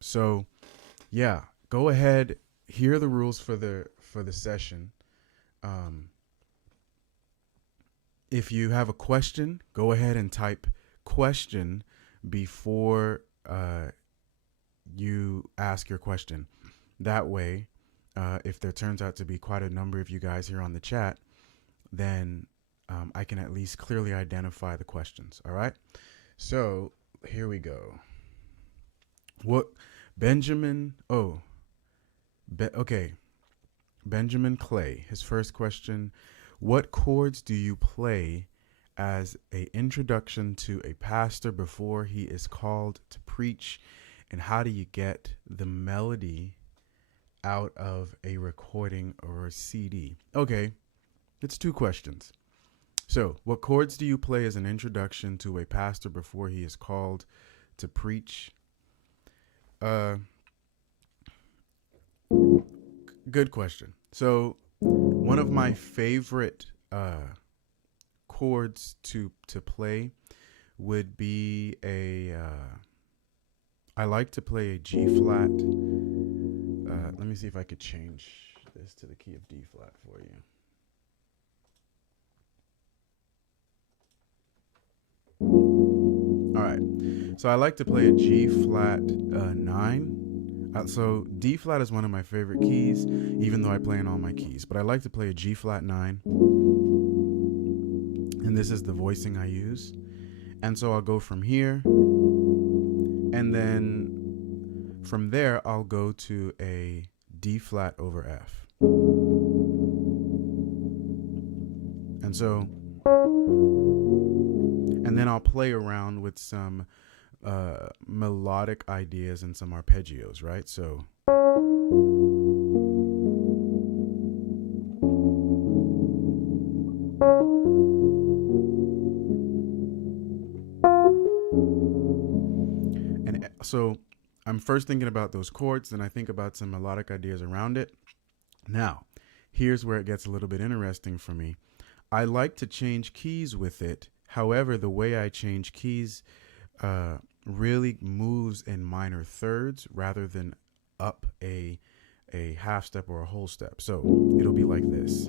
So yeah, go ahead. Here are the rules for the session. Um, if you have a question, go ahead and type question before you ask your question. That way, if there turns out to be quite a number of you guys here on the chat, then I can at least clearly identify the questions. All right. So here we go. What Benjamin? Oh, okay. Benjamin Clay. His first question: what chords do you play as a introduction to a pastor before he is called to preach, and how do you get the melody out of a recording or a CD? Okay, it's two questions. So, what chords do you play as an introduction to a pastor before he is called to preach? Uh, Good question. So, one of my favorite chords to play would be a. I like to play a G flat. Let me see if I could change this to the key of D flat for you. All right. So I like to play a G flat 9. So D flat is one of my favorite keys, even though I play in all my keys. But I like to play a G flat 9. And this is the voicing I use. And so I'll go from here. And then from there, I'll go to a D flat over F. And so, and then I'll play around with some melodic ideas and some arpeggios, right? So, and so I'm first thinking about those chords, then I think about some melodic ideas around it. Now, here's where it gets a little bit interesting for me. I like to change keys with it. However, the way I change keys really moves in minor thirds rather than up a half step or a whole step. So it'll be like this.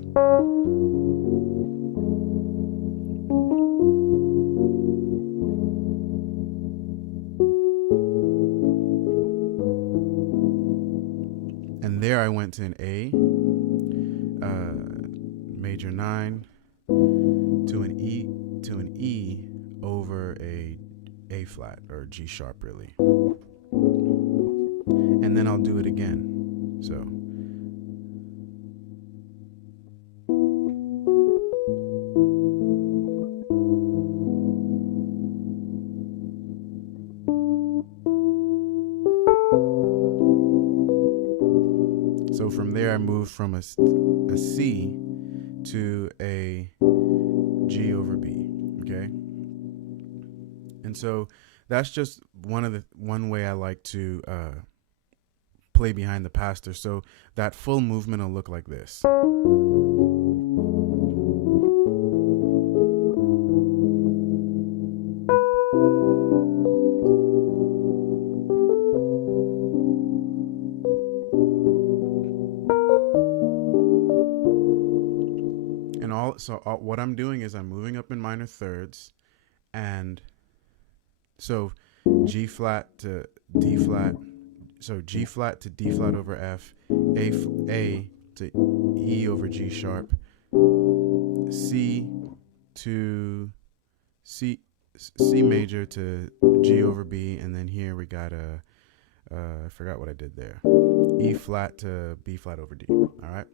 And there I went to an A, major 9, to an E over a flat or G sharp really. And then I'll do it again. So from there I moved from a C to a G over B, okay? And so that's just one way I like to play behind the pastor. So that full movement will look like this. What I'm doing is I'm moving up in minor thirds, and so G flat to D flat, so G flat to D flat over F, A to E over G sharp, C to C major to G over B, and then here we got a I forgot what I did there, E flat to B flat over D. All right.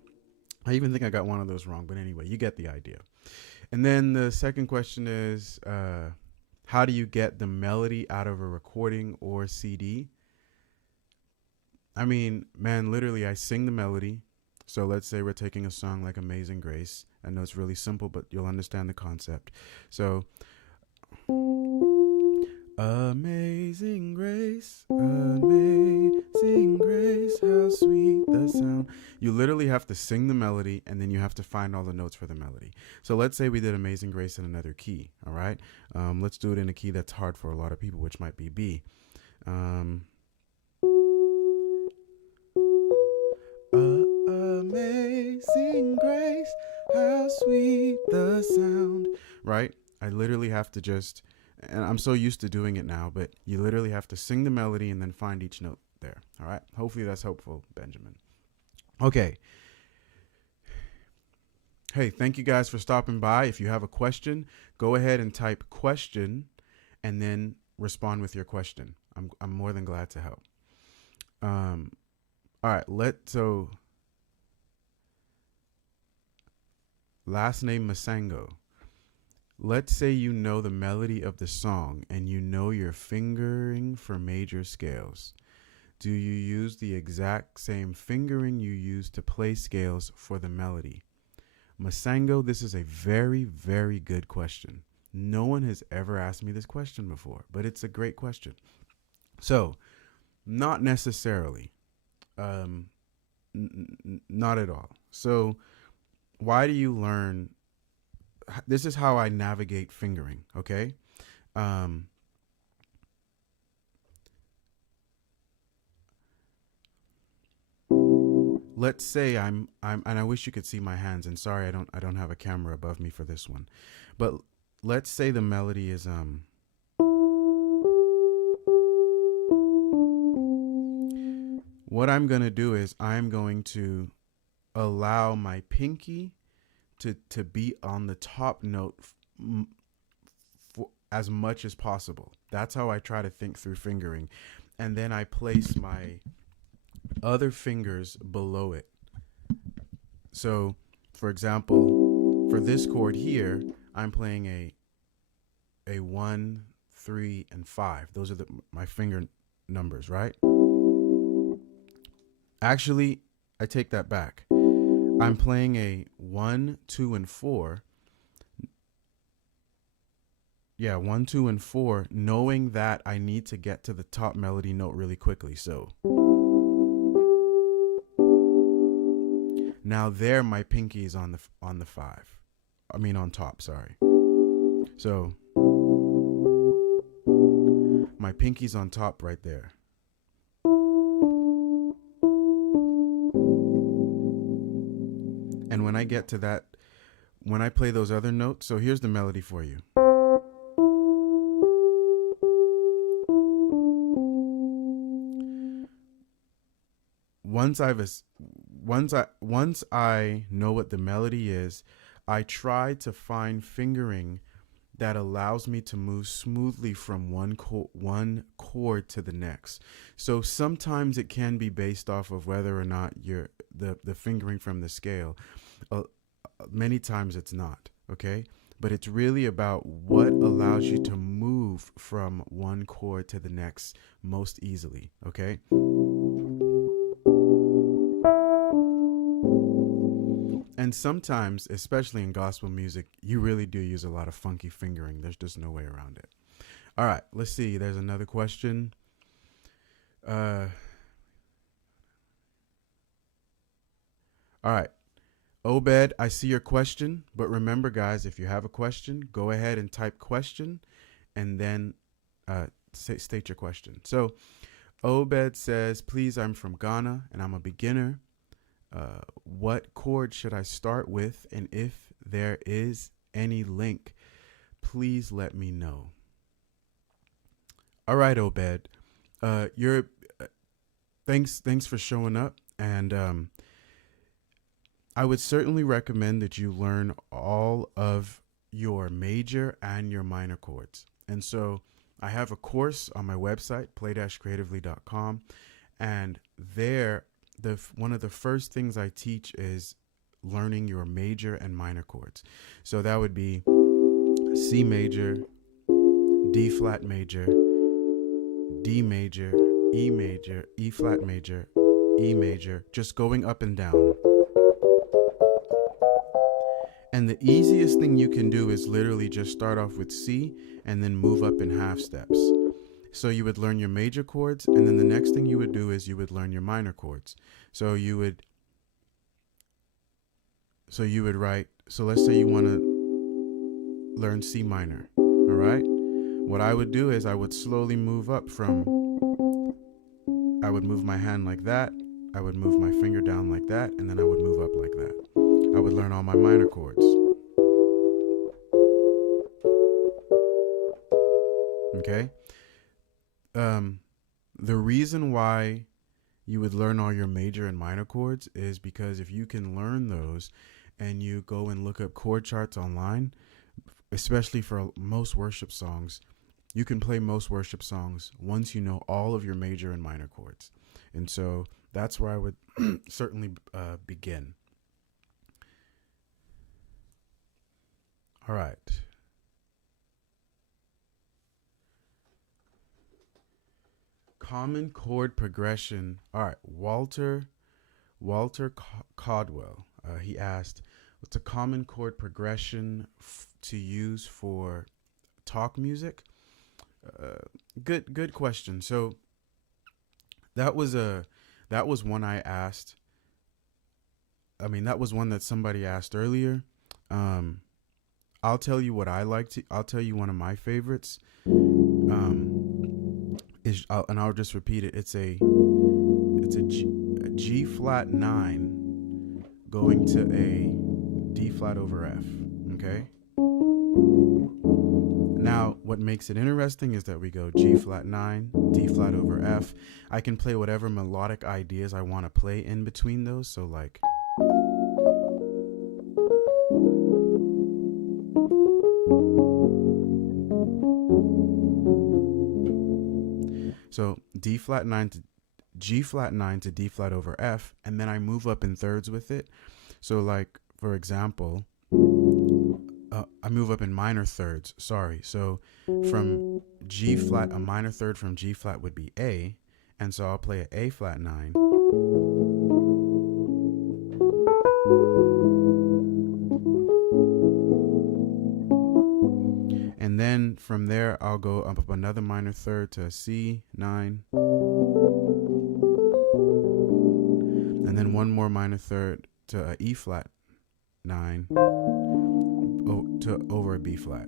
I even think I got one of those wrong, but anyway, you get the idea. And then the second question is, how do you get the melody out of a recording or CD? I mean, man, literally, I sing the melody. So let's say we're taking a song like Amazing Grace. I know it's really simple, but you'll understand the concept. So, Amazing grace, amazing grace, how sweet the sound. You literally have to sing the melody, and then you have to find all the notes for the melody. So let's say we did Amazing Grace in another key, all right? Let's do it in a key that's hard for a lot of people, which might be B. literally have to just, and I'm so used to doing it now, but you literally have to sing the melody and then find each note there. All right. Hopefully that's helpful, Benjamin. Okay. Hey, thank you guys for stopping by. If you have a question, go ahead and type question and then respond with your question. I'm more than glad to help. All right, so last name Masango. Let's say you know the melody of the song and you know your fingering for major scales. Do you use the exact same fingering you use to play scales for the melody? Masango, this is a very, very good question. No one has ever asked me this question before, but it's a great question. So, not necessarily. Not at all. So, why do you learn? This is how I navigate fingering, okay? Let's say I'm and I wish you could see my hands, and sorry I don't have a camera above me for this one. But let's say the melody is what I'm going to do is I'm going to allow my pinky to be on the top note for as much as possible. That's how I try to think through fingering. And then I place my other fingers below it. So, for example, for this chord here, I'm playing a 1, 3, and 5. Those are my finger numbers, right? Actually, I take that back. I'm playing a 1, 2, and 4. Yeah, 1, 2, and 4, knowing that I need to get to the top melody note really quickly. So now there, my pinky is on the 5. I mean on top, sorry. So my pinky's on top right there. And when I get to that, when I play those other notes, so here's the melody for you. Once I know what the melody is, I try to find fingering that allows me to move smoothly from one chord to the next. So sometimes it can be based off of whether or not you're the fingering from the scale. Many times it's not, okay? But it's really about what allows you to move from one chord to the next most easily, okay? And sometimes, especially in gospel music, you really do use a lot of funky fingering. There's just no way around it. All right, let's see. There's another question. All right. Obed, I see your question, but remember, guys, if you have a question, go ahead and type question and then state your question. So Obed says, please, I'm from Ghana and I'm a beginner. What chord should I start with? And if there is any link, please let me know. All right, Obed. Thanks for showing up. And I would certainly recommend that you learn all of your major and your minor chords. And so I have a course on my website, play-creatively.com. And there, one of the first things I teach is learning your major and minor chords. So that would be C major, D flat major, D major, E flat major, E major, just going up and down. And the easiest thing you can do is literally just start off with C and then move up in half steps. So you would learn your major chords, and then the next thing you would do is you would learn your minor chords. So you would write, so let's say you want to learn C minor, all right? What I would do is I would slowly move up from, I would move my hand like that, I would move my finger down like that, and then I would move up like that. I would learn all my minor chords. Okay. The reason why you would learn all your major and minor chords is because if you can learn those and you go and look up chord charts online, especially for most worship songs, you can play most worship songs once you know all of your major and minor chords. And so that's where I would certainly begin. All right. Common chord progression. All right. Walter Caldwell. He asked, what's a common chord progression to use for talk music? Good question. So that was one I asked. I mean, that was one that somebody asked earlier. I'll tell you what I like to. I'll tell you one of my favorites. And I'll just repeat it. It's a G flat 9 going to a D flat over F. Okay. Now, what makes it interesting is that we go G flat 9, D flat over F. I can play whatever melodic ideas I want to play in between those. So like. So D flat 9 to G flat 9 to D flat over F, and then I move up in thirds with it. So like, for example, I move up in minor thirds. Sorry. So from G flat, a minor third from G flat would be A. And so I'll play a flat 9. And then from there, I'll go up another minor third to a C 9. And then one more minor third to a E flat 9 to over a B flat.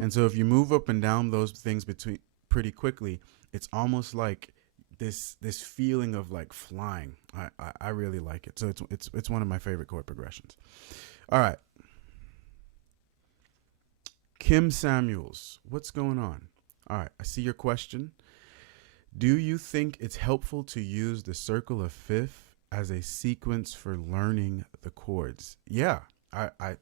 And so if you move up and down those things between pretty quickly, it's almost like this feeling of like flying. I really like it. So it's one of my favorite chord progressions. All right. Kim Samuels, what's going on? All right, I see your question. Do you think it's helpful to use the circle of fifth as a sequence for learning the chords? Yeah, I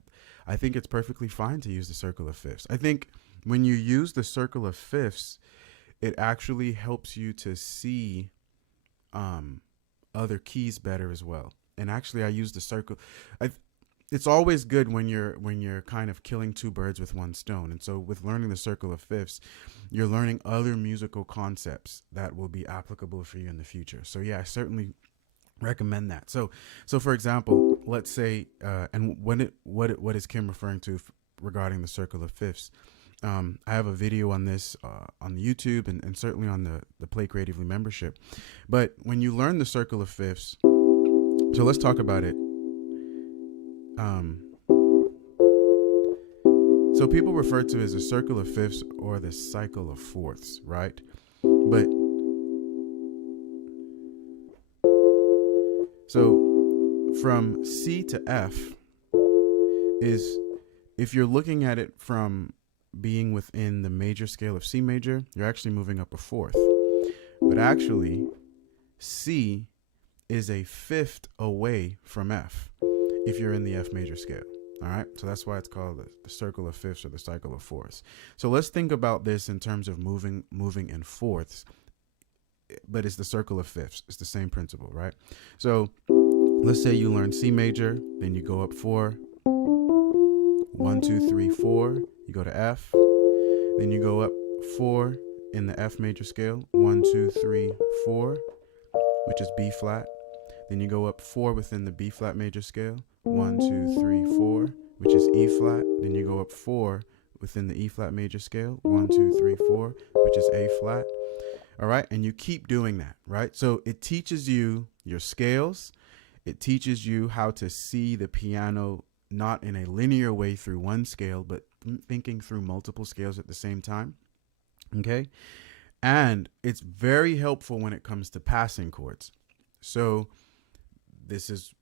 think it's perfectly fine to use the circle of fifths. I think when you use the circle of fifths, it actually helps you to see other keys better as well. And actually, I use the circle. It's always good when you're kind of killing two birds with one stone. And so with learning the circle of fifths, you're learning other musical concepts that will be applicable for you in the future. So yeah, I certainly recommend that. So for example, let's say, and what is Kim referring to regarding the circle of fifths? I have a video on this on the YouTube and certainly on the Play Creatively membership. But when you learn the circle of fifths, so let's talk about it. So people refer to it as a circle of fifths or the cycle of fourths, right? But so from C to F is, if you're looking at it from being within the major scale of C major, you're actually moving up a fourth. But actually, C is a fifth away from F if you're in the F major scale. All right, so that's why it's called the circle of fifths or the cycle of fourths. So let's think about this in terms of moving in fourths, but it's the circle of fifths. It's the same principle, right? So let's say you learn C major, then you go up 4, 1, 2, 3, 4. You go to F, then you go up 4 in the F major scale, 1, 2, 3, 4, which is B flat. Then you go up 4 within the B flat major scale, 1, 2, 3, 4, which is E flat. Then you go up 4 within the E flat major scale, 1, 2, 3, 4, which is A flat. All right, and you keep doing that, right? So it teaches you your scales. It teaches you how to see the piano not in a linear way through one scale, but thinking through multiple scales at the same time. Okay, and it's very helpful when it comes to passing chords. So this is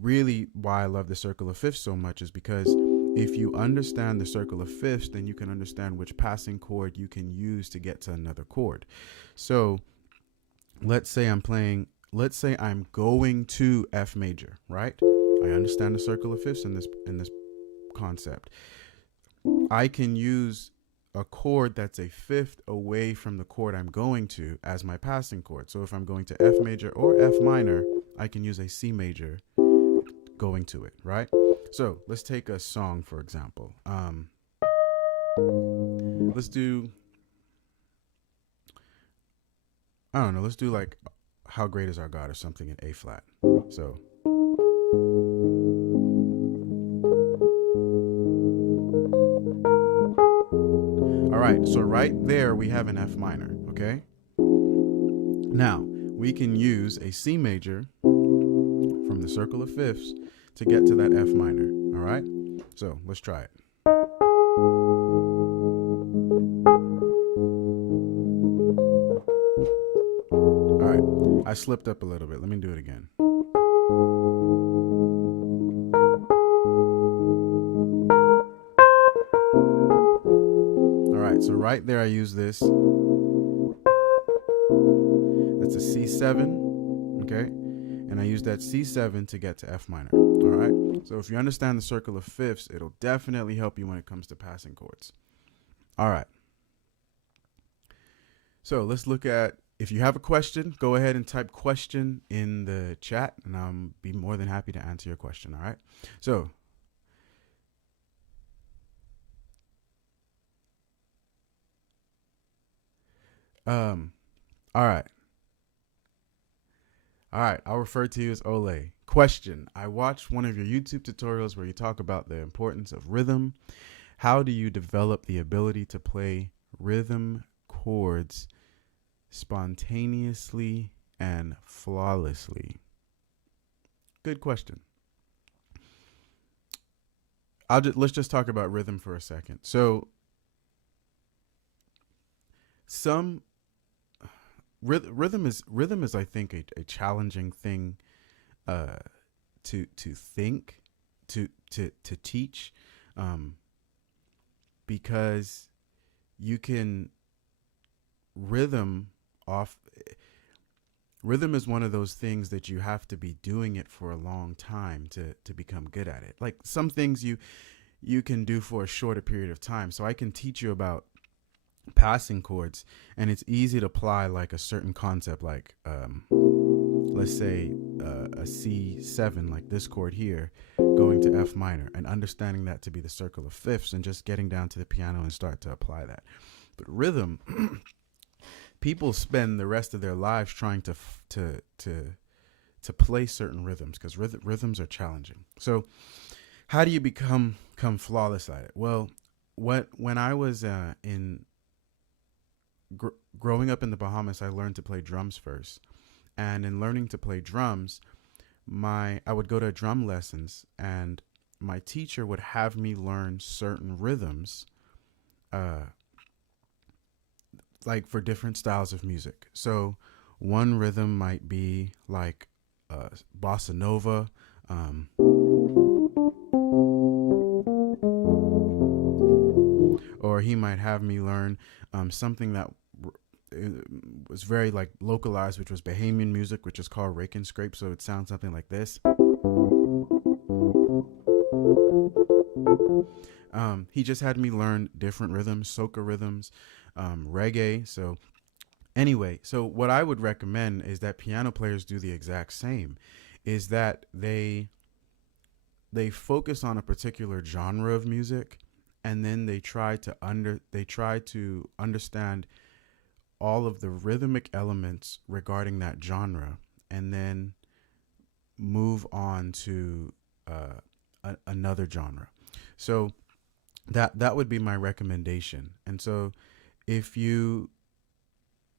really why I love the circle of fifths so much is because if you understand the circle of fifths, then you can understand which passing chord you can use to get to another chord. So let's say I'm going to F major, right? I understand the circle of fifths in this concept. I can use a chord that's a fifth away from the chord I'm going to as my passing chord. So if I'm going to F major or F minor, I can use a C major going to it, right? So let's take a song, for example. Let's do, I don't know, let's do like How Great Is Our God or something in A flat. So all right, so right there we have an F minor, okay? Now, we can use a C major from the circle of fifths to get to that F minor, all right? So let's try it. All right, I slipped up a little bit. Let me do it again. All right, so right there I use this. That's a C7, okay? And I use that C7 to get to F minor, all right? So if you understand the circle of fifths, it'll definitely help you when it comes to passing chords. All right. So let's look at, if you have a question, go ahead and type question in the chat, and I'll be more than happy to answer your question, all right? So, all right. All right, I'll refer to you as Ole. Question. I watched one of your YouTube tutorials where you talk about the importance of rhythm. How do you develop the ability to play rhythm chords spontaneously and flawlessly? Good question. Let's just talk about rhythm for a second. So rhythm is I think a challenging thing to think, to teach, because you can rhythm is one of those things that you have to be doing it for a long time to become good at it. Like some things you can do for a shorter period of time. So I can teach you about passing chords, and it's easy to apply like a certain concept, like let's say a C7, like this chord here, going to F minor, and understanding that to be the circle of fifths, and just getting down to the piano and start to apply that. But rhythm, people spend the rest of their lives trying to play certain rhythms, because rhythms are challenging. So how do you become flawless at it? Well, when I was growing up in the Bahamas, I learned to play drums first. And in learning to play drums, I would go to drum lessons, and my teacher would have me learn certain rhythms, like for different styles of music. So one rhythm might be like bossa nova, or he might have me learn something that was very like localized, which was Bahamian music, which is called rake and scrape. So it sounds something like this. He just had me learn different rhythms, soca rhythms, reggae. So anyway, so what I would recommend is that piano players do the exact same, is that they focus on a particular genre of music, and then they try to understand all of the rhythmic elements regarding that genre, and then move on to another genre. So that would be my recommendation. And so if you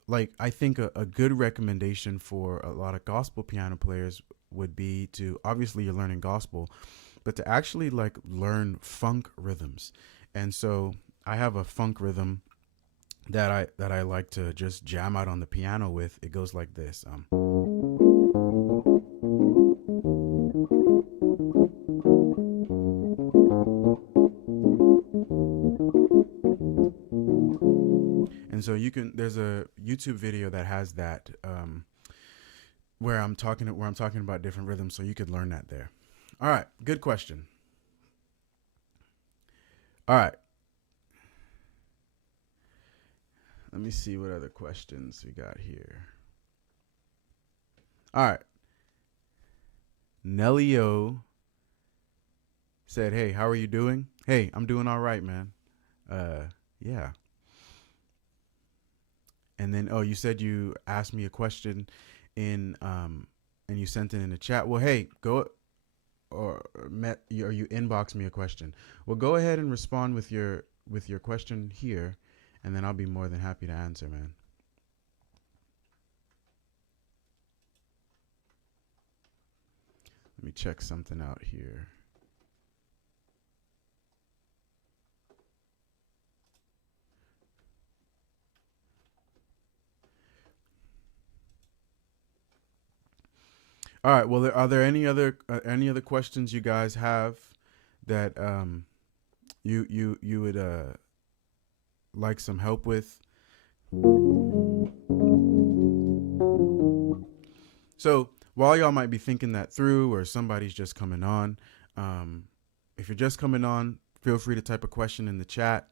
like, I think a good recommendation for a lot of gospel piano players would be to, obviously you're learning gospel, but to actually like learn funk rhythms. And so I have a funk rhythm that I like to just jam out on the piano with. It goes like this. And so there's a YouTube video that has that, where I'm talking about different rhythms, so you could learn that there. All right, good question. All right. Let me see what other questions we got here. All right. Nellio said, "Hey, how are you doing?" Hey, I'm doing all right, man. Yeah. And then, you said you asked me a question and you sent it in the chat. Well, hey, go or you inbox me a question. Well, go ahead and respond with your question here, and then I'll be more than happy to answer, man. Let me check something out here. All right. Well, are there any other questions you guys have that you would like some help with? So while y'all might be thinking that through, or somebody's just coming on, if you're just coming on, feel free to type a question in the chat,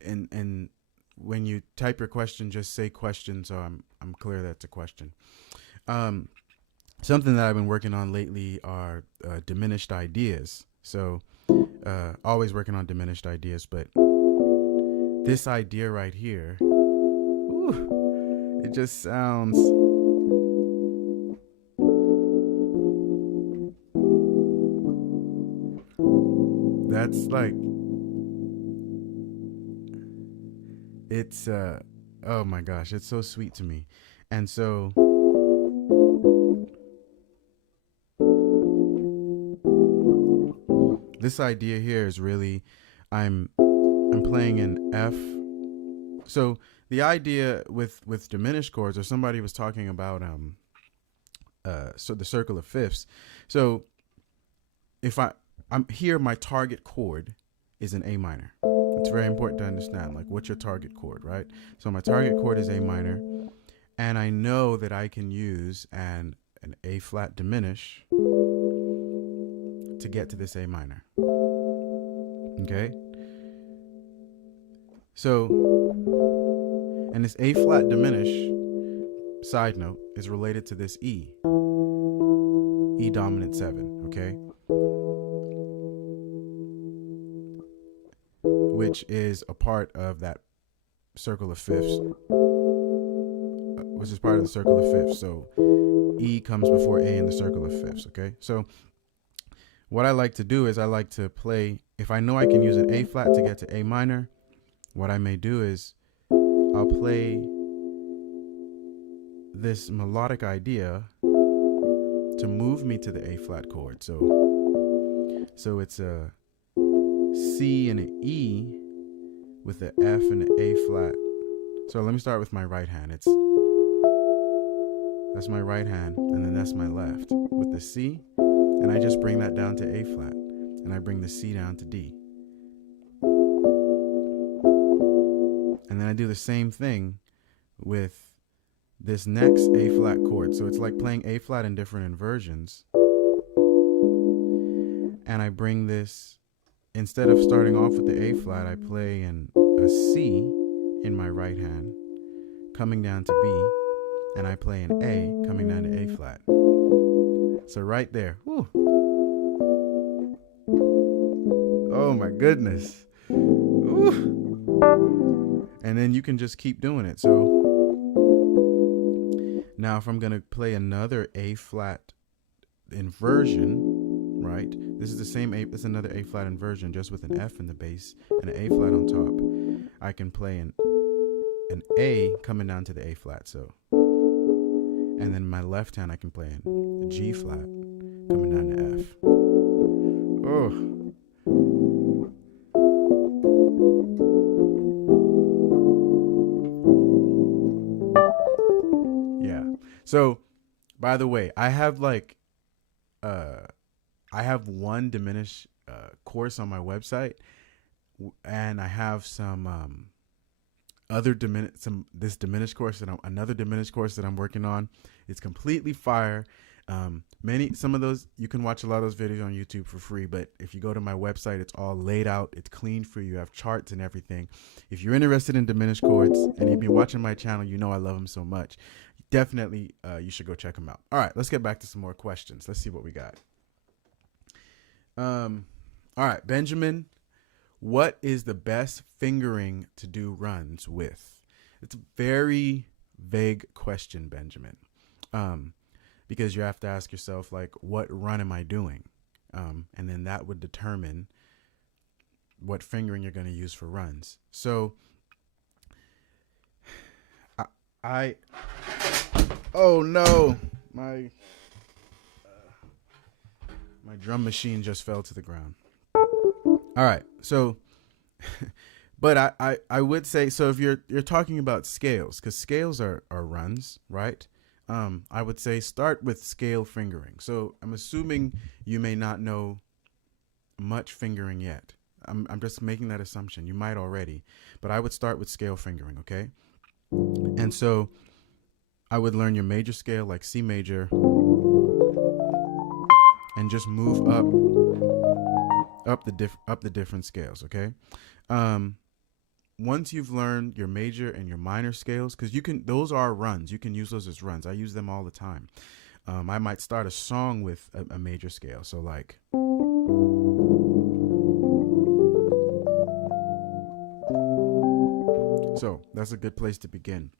and when you type your question, just say question, so I'm clear that's a question. Something that I've been working on lately are diminished ideas. So always working on diminished ideas, but this idea right here, it just sounds that's like it's oh my gosh, it's so sweet to me. And so this idea here is really, I'm playing an F. So the idea with diminished chords, or somebody was talking about so the circle of fifths. So if I'm here, my target chord is an A minor. It's very important to understand, like, what's your target chord, right? So my target chord is A minor, and I know that I can use an A flat diminish to get to this A minor. Okay? So, and this A flat diminish, side note, is related to this E dominant 7, okay? Which is a part of that circle of fifths, which is part of the circle of fifths. So E comes before A in the circle of fifths, okay? So what I like to do is I like to play, if I know I can use an A flat to get to A minor, what I may do is I'll play this melodic idea to move me to the A flat chord. So it's a C and an E with the F and the A flat. So let me start with my right hand. That's my right hand, and then that's my left with the C, and I just bring that down to A flat, and I bring the C down to D. And then I do the same thing with this next A flat chord. So it's like playing A flat in different inversions. And I bring this, instead of starting off with the A flat, I play a C in my right hand, coming down to B, and I play an A coming down to A flat. So right there. Whew. Oh my goodness. Ooh. And then you can just keep doing it. So now if I'm going to play another A flat inversion, right? This is the same A, it's another A flat inversion, just with an F in the bass and an A flat on top. I can play an A coming down to the A flat. So, and then my left hand, I can play a G flat coming down to F. Oh. Yeah. So, by the way, I have one diminished course on my website, and I have some this diminished course another diminished course that I'm working on. It's completely fire. Some of those you can watch a lot of those videos on YouTube for free, but if you go to my website, it's all laid out, it's clean for you. I have charts and everything. If you're interested in diminished chords and you've been watching my channel, you know I love them so much. Definitely, you should go check them out. All right, let's get back to some more questions. Let's see what we got. All right, Benjamin, what is the best fingering to do runs with? It's a very vague question, Benjamin, because you have to ask yourself, like, what run am I doing? And then that would determine what fingering you're going to use for runs. So oh no, my drum machine just fell to the ground. All right, so but I would say, so if you're talking about scales, because scales are runs, right? I would say start with scale fingering. So I'm assuming you may not know much fingering yet. I'm just making that assumption. You might already, but I would start with scale fingering, okay? And so I would learn your major scale, like C major, and just move up the different scales, okay? Once you've learned your major and your minor scales, because those are runs. You can use those as runs. I use them all the time. I might start a song with a major scale. So like, so that's a good place to begin.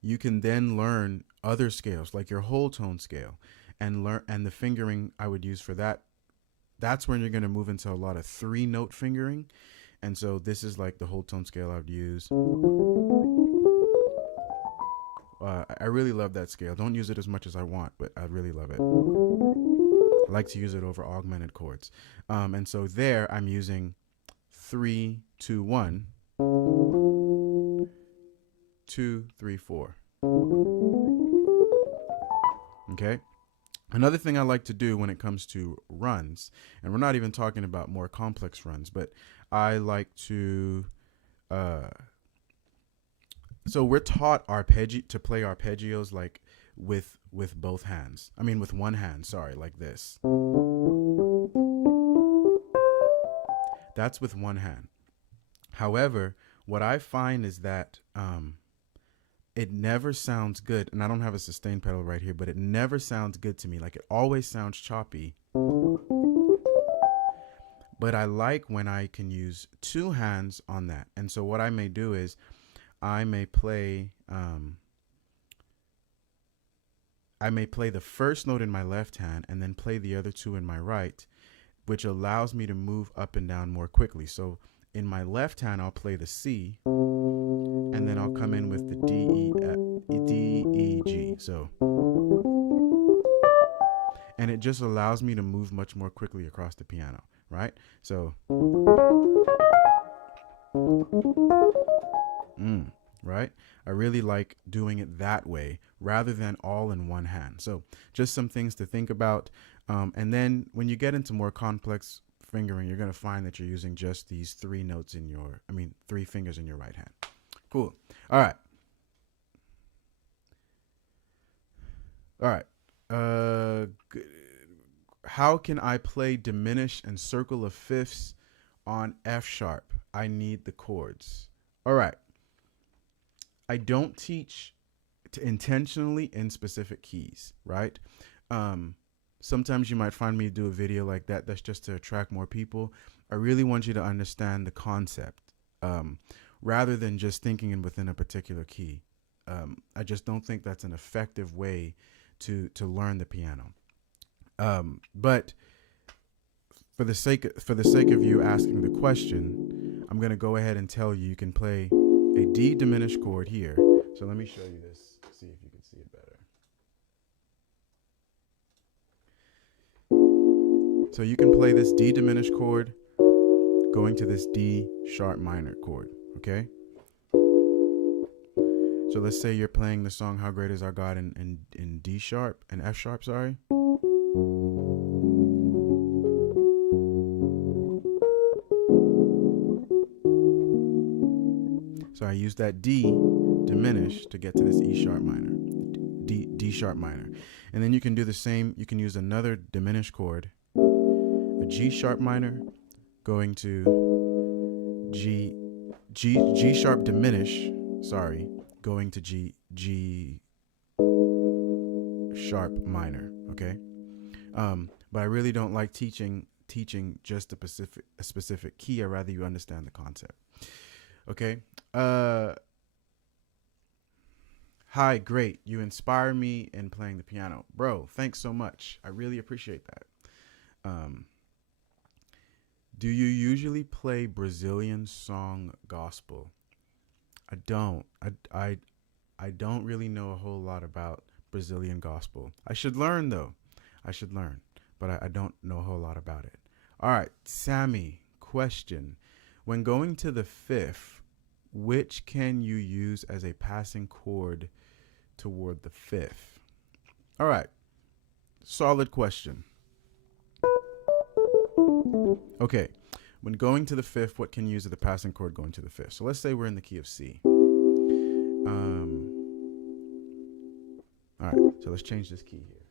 You can then learn other scales, like your whole tone scale, and the fingering I would use for that. That's when you're going to move into a lot of 3-note fingering. And so this is like the whole tone scale I would use. I really love that scale. Don't use it as much as I want, but I really love it. I like to use it over augmented chords. And so there I'm using 3, 2, 1, 2, 3, 4. Okay. Another thing I like to do when it comes to runs, and we're not even talking about more complex runs, but I like to, so we're taught to play arpeggios like with both hands. I mean, with one hand, sorry, like this. That's with one hand. However, what I find is that, it never sounds good, and I don't have a sustain pedal right here, but it never sounds good to me. Like, it always sounds choppy. But I like when I can use 2 hands on that. And so what I may do is I may play the first note in my left hand and then play the other 2 in my right, which allows me to move up and down more quickly. So in my left hand, I'll play the C, and then I'll come in with the D, E, G. So, and it just allows me to move much more quickly across the piano, right? So, right? I really like doing it that way rather than all in one hand. So just some things to think about. And then when you get into more complex fingering, you're going to find that you're using just these 3 notes in 3 fingers in your right hand. Cool. All right. How can I play diminished and circle of fifths on F sharp? I need the chords. All right. I don't teach intentionally in specific keys, right? Sometimes you might find me do a video like that. That's just to attract more people. I really want you to understand the concept, rather than just thinking within a particular key. I just don't think that's an effective way to learn the piano. But for the sake of you asking the question, I'm going to go ahead and tell you can play a D diminished chord here. So let me show you this, see if you can see it better. So you can play this D diminished chord going to this D sharp minor chord, okay? So let's say you're playing the song How Great Is Our God in D sharp, and F sharp, sorry. So I use that D diminished to get to this E sharp minor, D sharp minor. And then you can do the same. You can use another diminished chord, a G sharp minor, going to G sharp diminish, sorry, going to G sharp minor, okay? But I really don't like teaching just a specific key. I'd rather you understand the concept. Okay. Hi, great. You inspire me in playing the piano. Bro, thanks so much. I really appreciate that. Do you usually play Brazilian song gospel? I don't. I don't really know a whole lot about Brazilian gospel. I should learn though. I should learn, but I don't know a whole lot about it. All right, Sammy, question. When going to the fifth, which can you use as a passing chord toward the fifth? All right, solid question. Okay, when going to the fifth, what can you use as the passing chord going to the fifth? So let's say we're in the key of C. All right, so let's change this key here.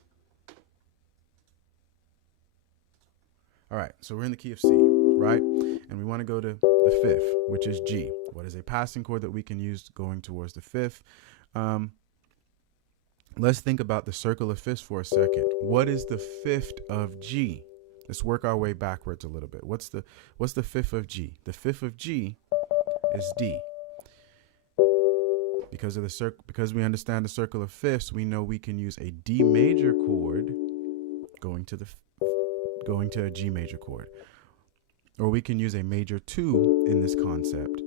All right, so we're in the key of C, right? And we want to go to the fifth, which is G. What is a passing chord that we can use going towards the fifth? Let's think about the circle of fifths for a second. What is the fifth of G? Let's work our way backwards a little bit. What's the fifth of G? The fifth of G is D. Because of the because we understand the circle of fifths, we know we can use a D major chord going to a G major chord. Or we can use a major 2 in this concept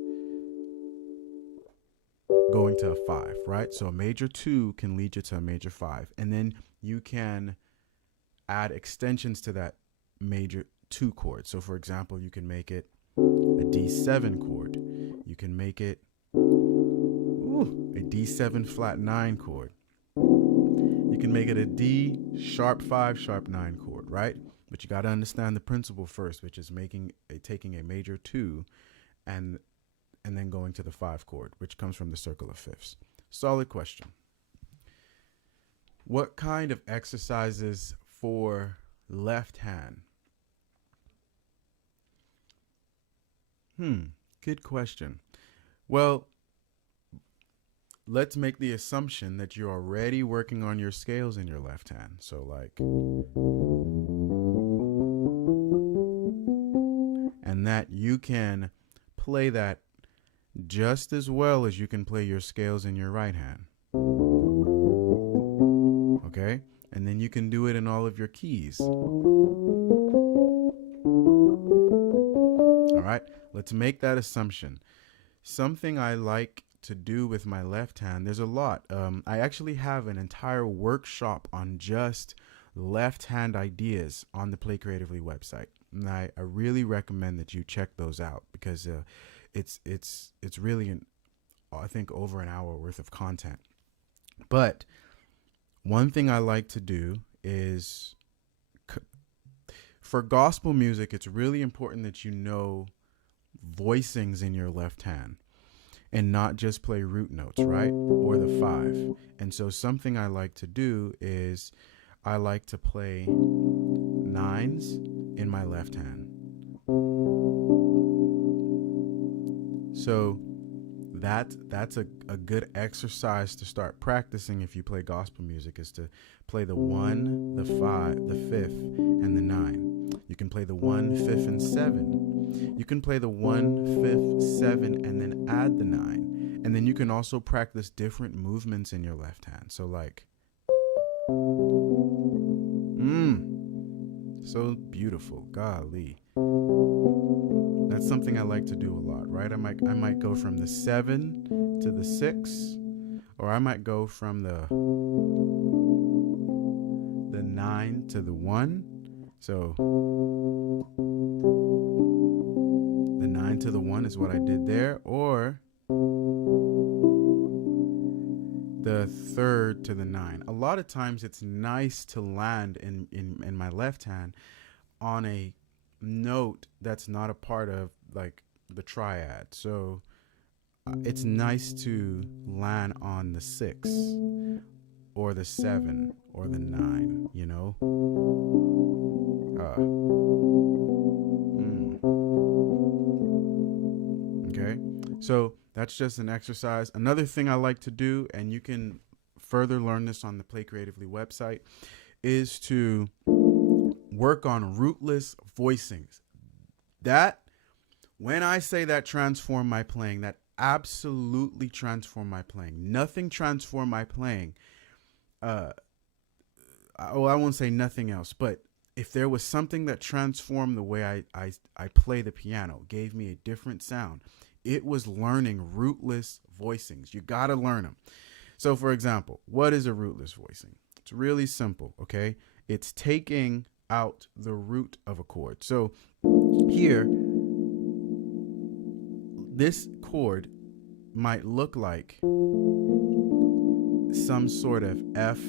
going to a 5, right? So a major 2 can lead you to a major 5. And then you can add extensions to that major 2 chord. So for example, you can make it a D7 chord. You can make it a D7 flat 9 chord. You can make it a D sharp 5 sharp 9 chord, right? But you got to understand the principle first, which is taking a major 2 and then going to the 5 chord, which comes from the circle of fifths. Solid question. What kind of exercises for left hand? Good question. Well, let's make the assumption that you're already working on your scales in your left hand. So like, and that you can play that just as well as you can play your scales in your right hand. Okay? And then you can do it in all of your keys. All right? Let's make that assumption. Something I like to do with my left hand, there's a lot. I actually have an entire workshop on just left hand ideas on the Play Creatively website. And I really recommend that you check those out because it's really I think over an hour worth of content. But one thing I like to do is for gospel music, it's really important that you know voicings in your left hand and not just play root notes, right? Or the 5. And so something I like to do is I like to play 9s in my left hand. So that's a good exercise to start practicing if you play gospel music, is to play the 1, the 5, the 5th, and the 9. You can play the 1, 5th, and 7. You can play the 1, 5th, 7, and then add the 9. And then you can also practice different movements in your left hand. So like, so beautiful, golly. That's something I like to do a lot, right? I might go from the 7 to the 6, or I might go from the 9 to the 1. So the 9 to the 1 is what I did there, or the 3rd to the 9. A lot of times it's nice to land in my left hand on a note that's not a part of like the triad. So it's nice to land on the 6 or the 7 or the 9, you know? Okay, so that's just an exercise. Another thing I like to do, and you can further learn this on the Play Creatively website, is to work on rootless voicings. That, when I say that transform my playing, that absolutely transform my playing. Nothing transform my playing. I won't say nothing else, but if there was something that transformed the way I play the piano, gave me a different sound, it was learning rootless voicings. You got to learn them. So, for example, what is a rootless voicing? It's really simple, okay? It's taking out the root of a chord. So here, this chord might look like some sort of F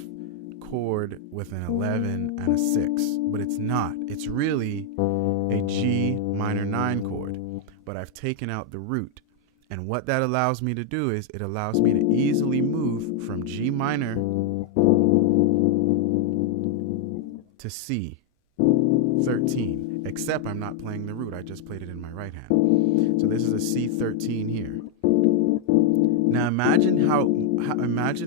chord with an 11 and a 6, but it's not. It's really a G minor 9 chord, but I've taken out the root. And what that allows me to do is it allows me to easily move from G minor to C 13, except I'm not playing the root. I just played it in my right hand. So this is a C13 here. Now imagine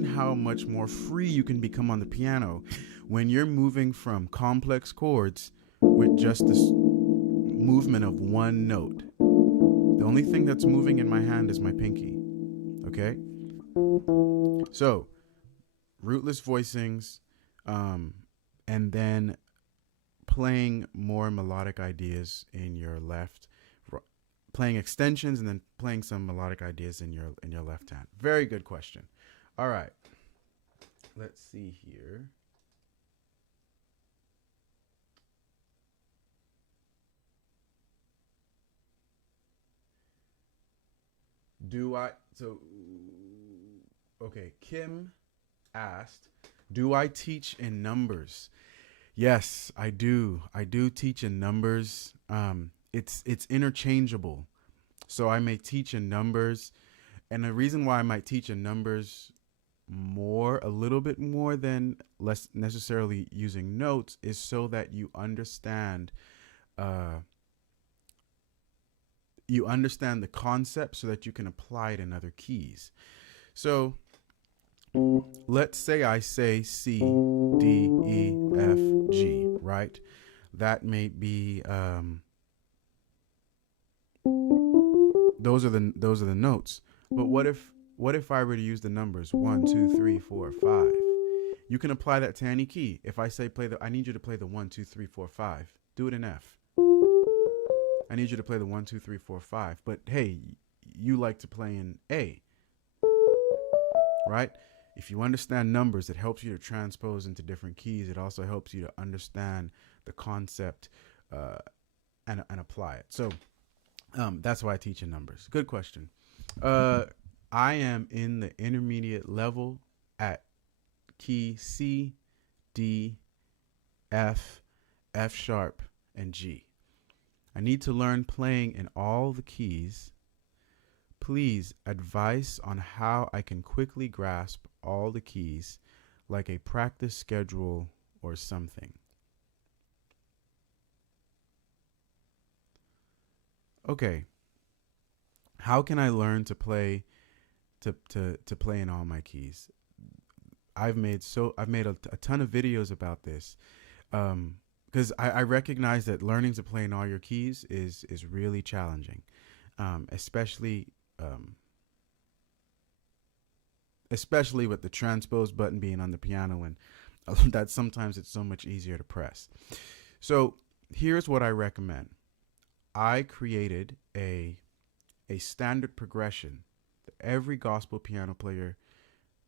how much more free you can become on the piano when you're moving from complex chords with just this movement of one note. The only thing that's moving in my hand is my pinky. Okay? So, rootless voicings, and then playing more melodic ideas in your left, playing extensions, and then playing some melodic ideas in your left hand. Very good question. All right. Let's see here. Okay, Kim asked, do I teach in numbers? Yes, I do. I do teach in numbers. It's interchangeable. So I may teach in numbers. And the reason why I might teach in numbers a little bit more than less necessarily using notes, is so that you understand the concept so that you can apply it in other keys. So let's say I say C, D, E, F, G, right? That may be those are the notes. But what if I were to use the numbers 1, 2, 3, 4, 5? You can apply that to any key. If I say I need you to play the 1, 2, 3, 4, 5. Do it in F. I need you to play the 1, 2, 3, 4, 5. But hey, you like to play in A, right? If you understand numbers, it helps you to transpose into different keys. It also helps you to understand the concept and apply it. So that's why I teach in numbers. Good question. I am in the intermediate level at key C, D, F, F sharp, and G. I need to learn playing in all the keys. Please advice on how I can quickly grasp all the keys, like a practice schedule or something. Okay. How can I learn to play to play in all my keys? I've made a ton of videos about this. Because I recognize that learning to play in all your keys is really challenging, especially with the transpose button being on the piano, and that sometimes it's so much easier to press. So here's what I recommend. I created a standard progression that every gospel piano player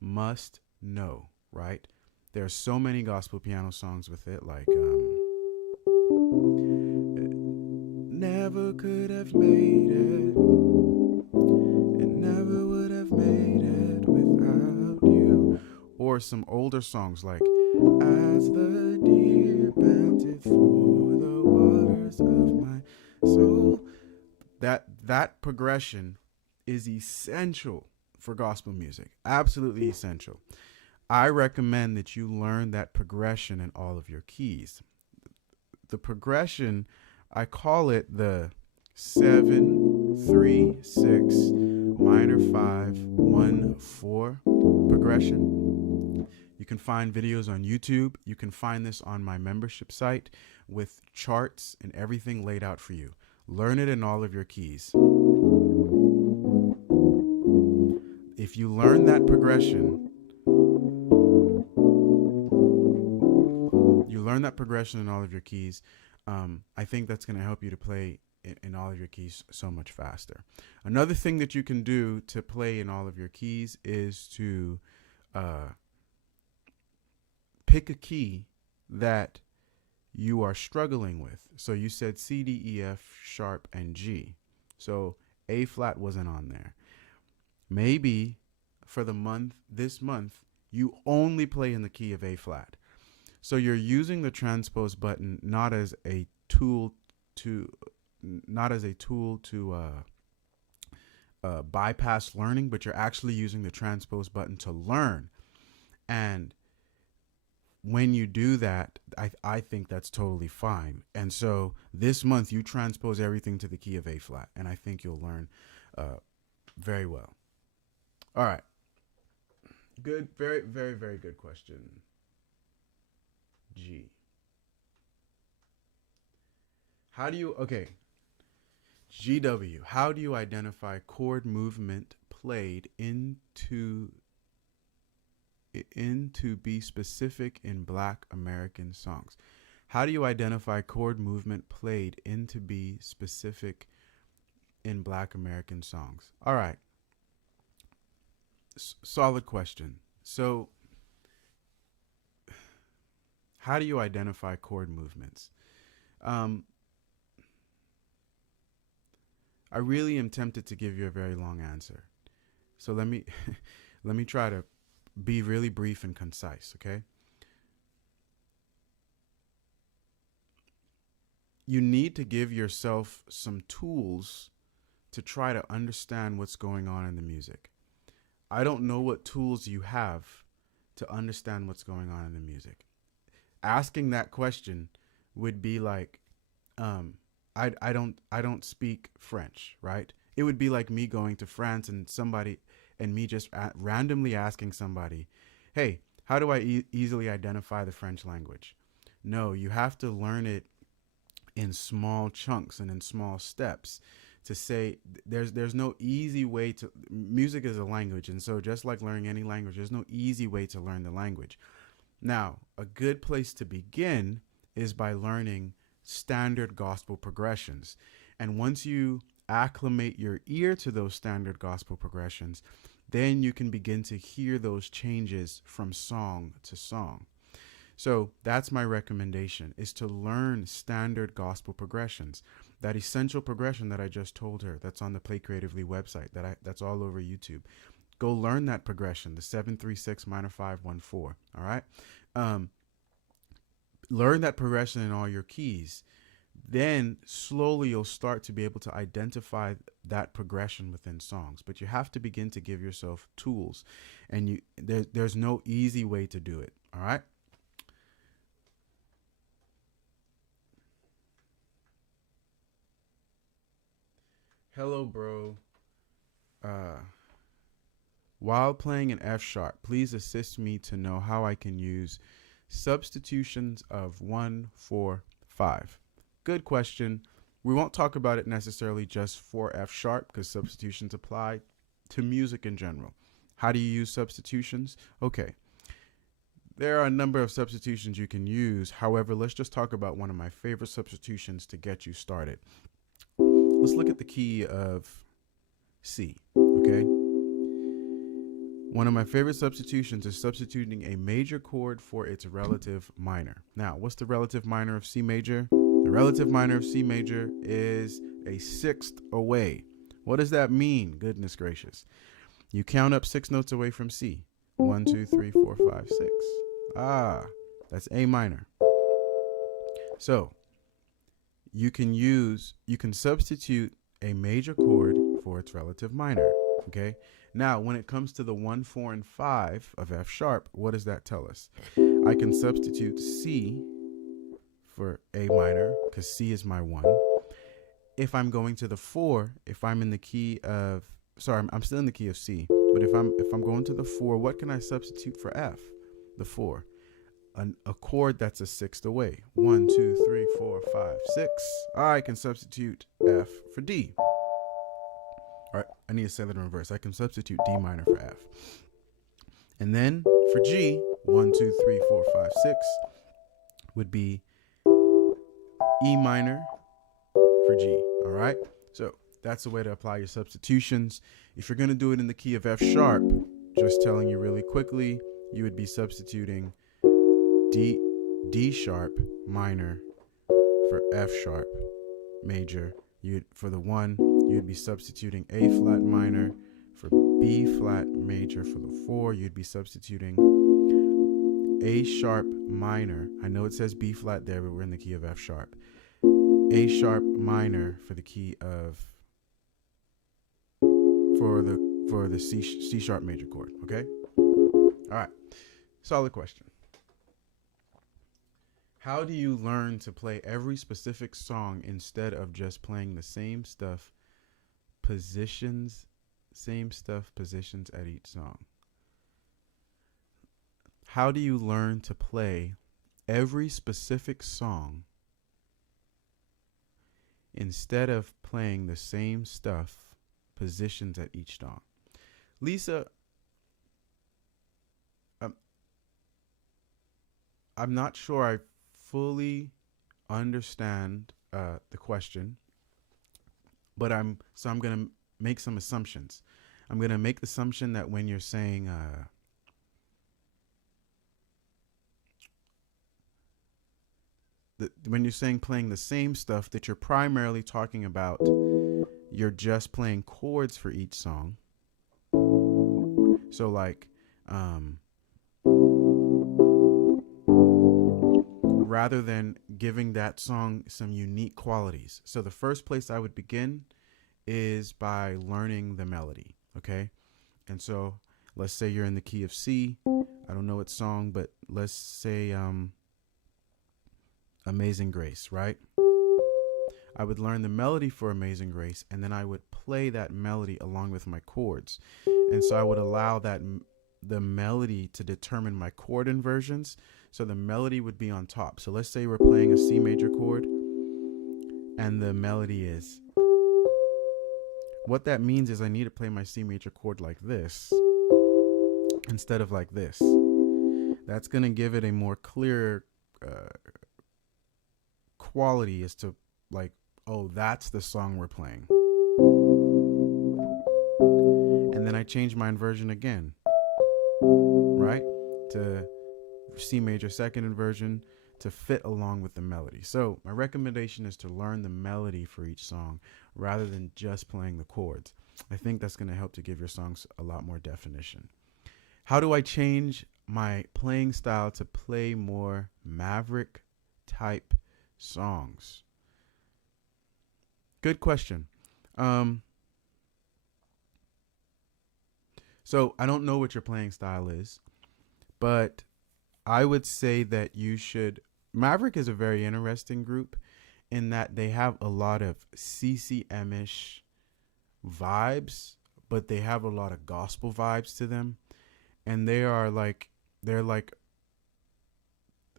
must know, right? There are so many gospel piano songs with it, like never could have made it, and never would have made it without you. Or some older songs like as the deer panted for the waters of my soul. That progression is essential for gospel music. Absolutely essential. I recommend that you learn that progression in all of your keys. The progression, I call it the 7, 3, 6, minor 5, 1, 4 progression. You can find videos on YouTube. You can find this on my membership site with charts and everything laid out for you. Learn it in all of your keys. If you learn that progression, in all of your keys, I think that's going to help you to play in all of your keys so much faster. Another thing that you can do to play in all of your keys is to pick a key that you are struggling with. So you said C, D, E, F, sharp, and G. So A flat wasn't on there. Maybe for this month, you only play in the key of A flat. So you're using the transpose button not as a tool to bypass learning, but you're actually using the transpose button to learn. And when you do that, I think that's totally fine. And so this month you transpose everything to the key of A flat, and I think you'll learn very well. All right. Good. Very, very, very good question. G. GW, how do you identify chord movement played into be specific in Black American songs? How do you identify chord movement played into be specific in Black American songs? All right. Solid question. So, how do you identify chord movements? I really am tempted to give you a very long answer. So let me try to be really brief and concise, okay? You need to give yourself some tools to try to understand what's going on in the music. I don't know what tools you have to understand what's going on in the music. Asking that question would be like, I don't speak French, right? It would be like me going to France and me just randomly asking somebody, hey, how do I easily identify the French language? No, you have to learn it in small chunks and in small steps. To say there's no easy way to, music is a language, and so just like learning any language, there's no easy way to learn the language. Now, a good place to begin is by learning standard gospel progressions. And once you acclimate your ear to those standard gospel progressions, then you can begin to hear those changes from song to song. So that's my recommendation, is to learn standard gospel progressions. That essential progression that I just told her, that's on the Play Creatively website, that's all over YouTube. Go learn that progression, the 7-3-6 minor 5-1-4. All right. Learn that progression in all your keys. Then slowly you'll start to be able to identify that progression within songs. But you have to begin to give yourself tools, and there's no easy way to do it. All right. Hello, bro. While playing an F sharp, please assist me to know how I can use substitutions of 1, 4, 5. Good question. We won't talk about it necessarily just for F sharp, because substitutions apply to music in general. How do you use substitutions? Okay. There are a number of substitutions you can use. However, let's just talk about one of my favorite substitutions to get you started. Let's look at the key of C, okay? One of my favorite substitutions is substituting a major chord for its relative minor. Now, what's the relative minor of C major? The relative minor of C major is a sixth away. What does that mean? Goodness gracious. You count up 6 notes away from C. 1, 2, 3, 4, 5, 6. That's A minor. So, you can substitute a major chord for its relative minor. Okay. Now, when it comes to the 1, 4, and 5 of F sharp, what does that tell us? I can substitute C for A minor because C is my 1. If I'm going to the 4, if I'm in the key of, sorry, I'm still in the key of C, but if I'm going to the 4, what can I substitute for F? The 4. A chord that's a sixth away. 1, 2, 3, 4, 5, 6. I can substitute F for D. All right, I need to say that in reverse. I can substitute D minor for F. And then for G, 1, 2, 3, 4, 5, 6 would be E minor for G. All right, so that's the way to apply your substitutions. If you're going to do it in the key of F sharp, just telling you really quickly, you would be substituting D sharp minor for F sharp major. For the 1, you'd be substituting A flat minor for B flat major. For the 4, you'd be substituting A sharp minor. I know it says B flat there, but we're in the key of F sharp. A sharp minor for the key of for the C sharp major chord. Okay. All right. Solid question. How do you learn to play every specific song instead of just playing the same stuff, positions at each song? How do you learn to play every specific song instead of playing the same stuff, positions at each song? Lisa, I'm not sure I fully understand the question, but I'm going to make some assumptions. I'm going to make the assumption that when you're saying when you're saying playing the same stuff, that you're primarily talking about you're just playing chords for each song. So like rather than giving that song some unique qualities. So the first place I would begin is by learning the melody, okay? And so let's say you're in the key of C. I don't know what song, but let's say Amazing Grace, right? I would learn the melody for Amazing Grace, and then I would play that melody along with my chords. And so I would allow the melody to determine my chord inversions. So the melody would be on top. So let's say we're playing a C major chord and the melody is, what that means is I need to play my C major chord like this instead of like this. That's going to give it a more clear quality as to like, oh, that's the song we're playing. And then I change my inversion again, right? To C major second inversion to fit along with the melody. So my recommendation is to learn the melody for each song rather than just playing the chords. I think that's going to help to give your songs a lot more definition. How do I change my playing style to play more Maverick type songs? Good question. So I don't know what your playing style is, but I would say that you should. Maverick is a very interesting group in that they have a lot of CCM-ish vibes, but they have a lot of gospel vibes to them. And they're like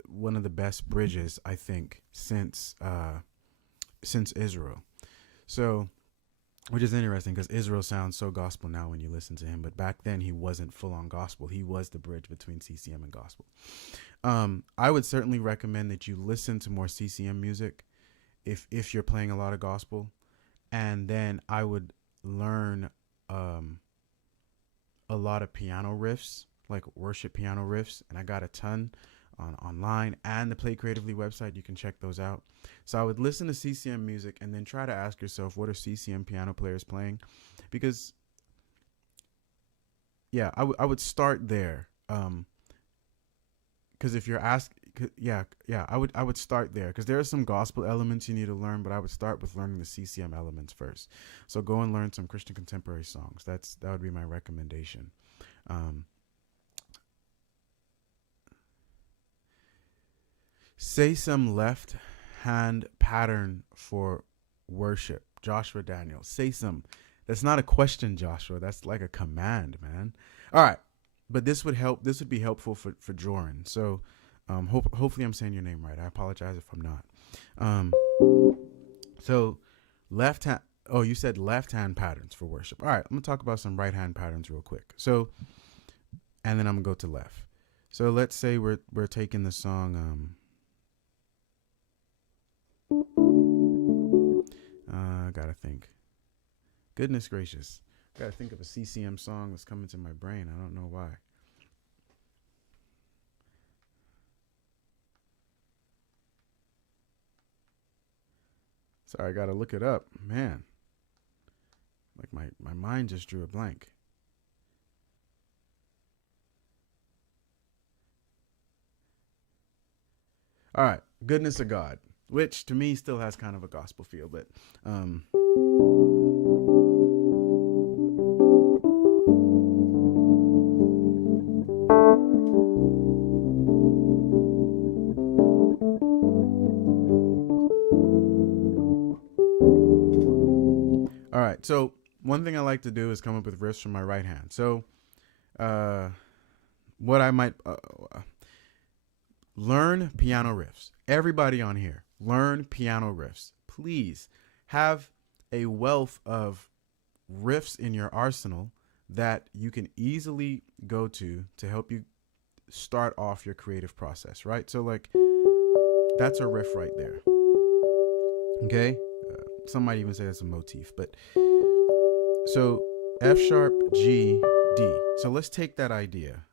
one of the best bridges, I think, since Israel. So, which is interesting because Israel sounds so gospel now when you listen to him, but back then he wasn't full on gospel. He was the bridge between CCM and gospel. I would certainly recommend that you listen to more CCM music if you're playing a lot of gospel, and then I would learn a lot of piano riffs, like worship piano riffs, and I got a ton online, and the Play Creatively website. You can check those out. So I would listen to CCM music and then try to ask yourself, what are CCM piano players playing? Because I would start there. Because yeah. I would start there because there are some gospel elements you need to learn, but I would start with learning the CCM elements first. So go and learn some Christian contemporary songs. That would be my recommendation. Say some left hand pattern for worship. Joshua Daniel. Say some. That's not a question, Joshua. That's like a command, man. All right. But this would help. This would be helpful for Joran. So hopefully I'm saying your name right. I apologize if I'm not. So left hand. Oh, you said left hand patterns for worship. All right. I'm going to talk about some right hand patterns real quick. So, and then I'm going to go to left. So let's say we're taking the song. I gotta think. Goodness gracious. I gotta think of a CCM song that's coming to my brain. I don't know why. Sorry, I gotta look it up. Man. Like my mind just drew a blank. All right. Goodness of God, which to me still has kind of a gospel feel, but all right. So one thing I like to do is come up with riffs from my right hand. So what I might learn piano riffs. Everybody on here, learn piano riffs. Please have a wealth of riffs in your arsenal that you can easily go to help you start off your creative process, right? So like that's a riff right there. Okay? Some might even say that's a motif, but so F sharp, G, D. So let's take that idea.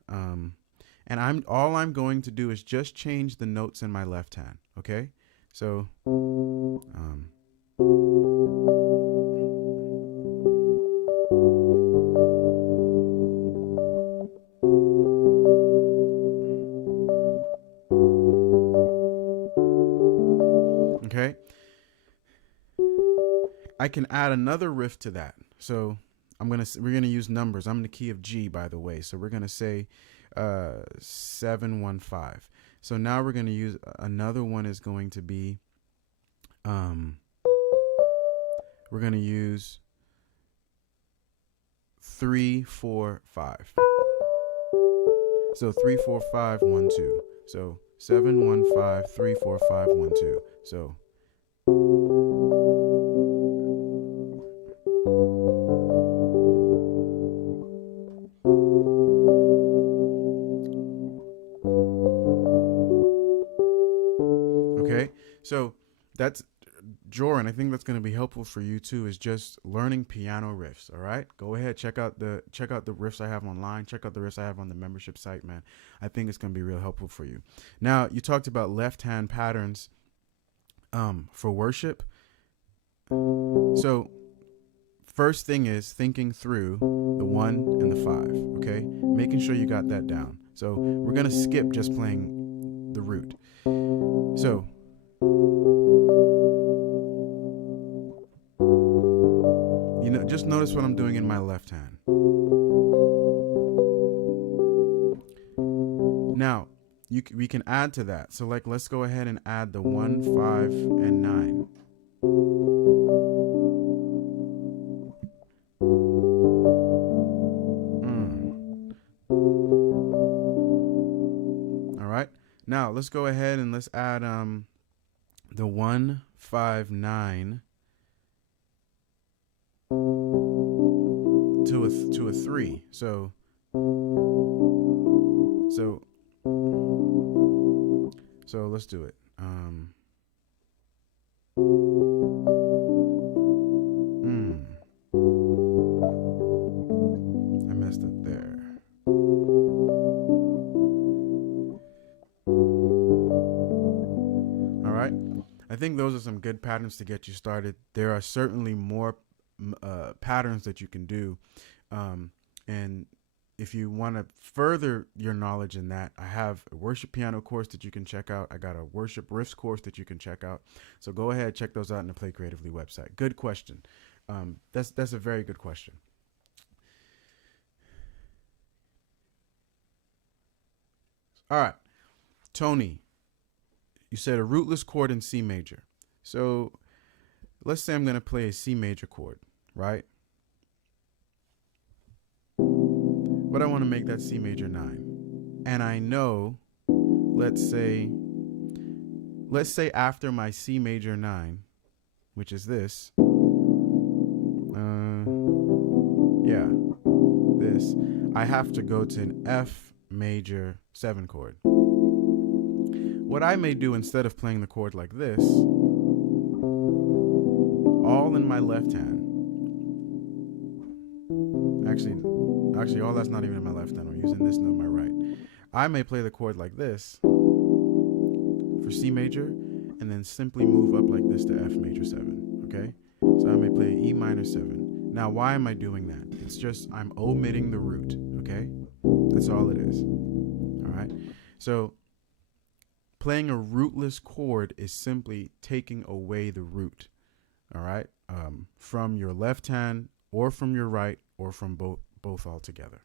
And I'm going to do is just change the notes in my left hand. Okay. So, okay. I can add another riff to that. So we're going to use numbers. I'm in the key of G, by the way. So we're going to say 715. So now we're going to use another one is going to be we're going to use 345. So 34512. So 715 34512. So okay, so that's Joran. I think that's going to be helpful for you too. Is just learning piano riffs. All right, go ahead, check out the riffs I have online. Check out the riffs I have on the membership site, man. I think it's going to be real helpful for you. Now you talked about left hand patterns for worship. So first thing is thinking through the 1 and the 5. Okay, making sure you got that down. So we're going to skip just playing the root. So just notice what I'm doing in my left hand. Now we can add to that. So like let's go ahead and add the 1, 5, and 9. All right. Now let's go ahead and let's add the 1, 5, 9 to a 3. So let's do it. I messed up there. All right. I think those are some good patterns to get you started. There are certainly more patterns that you can do. And if you want to further your knowledge in that, I have a worship piano course that you can check out. I got a worship riffs course that you can check out. So go ahead, check those out on the Play Creatively website. Good question. That's a very good question. All right, Tony, you said a rootless chord in C major. So let's say I'm going to play a C major chord, right? But I want to make that C major 9. And I know, let's say after my C major 9, which is this, this, I have to go to an F major 7 chord. What I may do instead of playing the chord like this, all in my left hand. Actually, all that's not even in my left hand. I'm using this note in my right. I may play the chord like this for C major, and then simply move up like this to F major 7. Okay, so I may play E minor 7. Now, why am I doing that? It's just I'm omitting the root. Okay, that's all it is. All right, so playing a rootless chord is simply taking away the root. All right, from your left hand or from your right or from both altogether.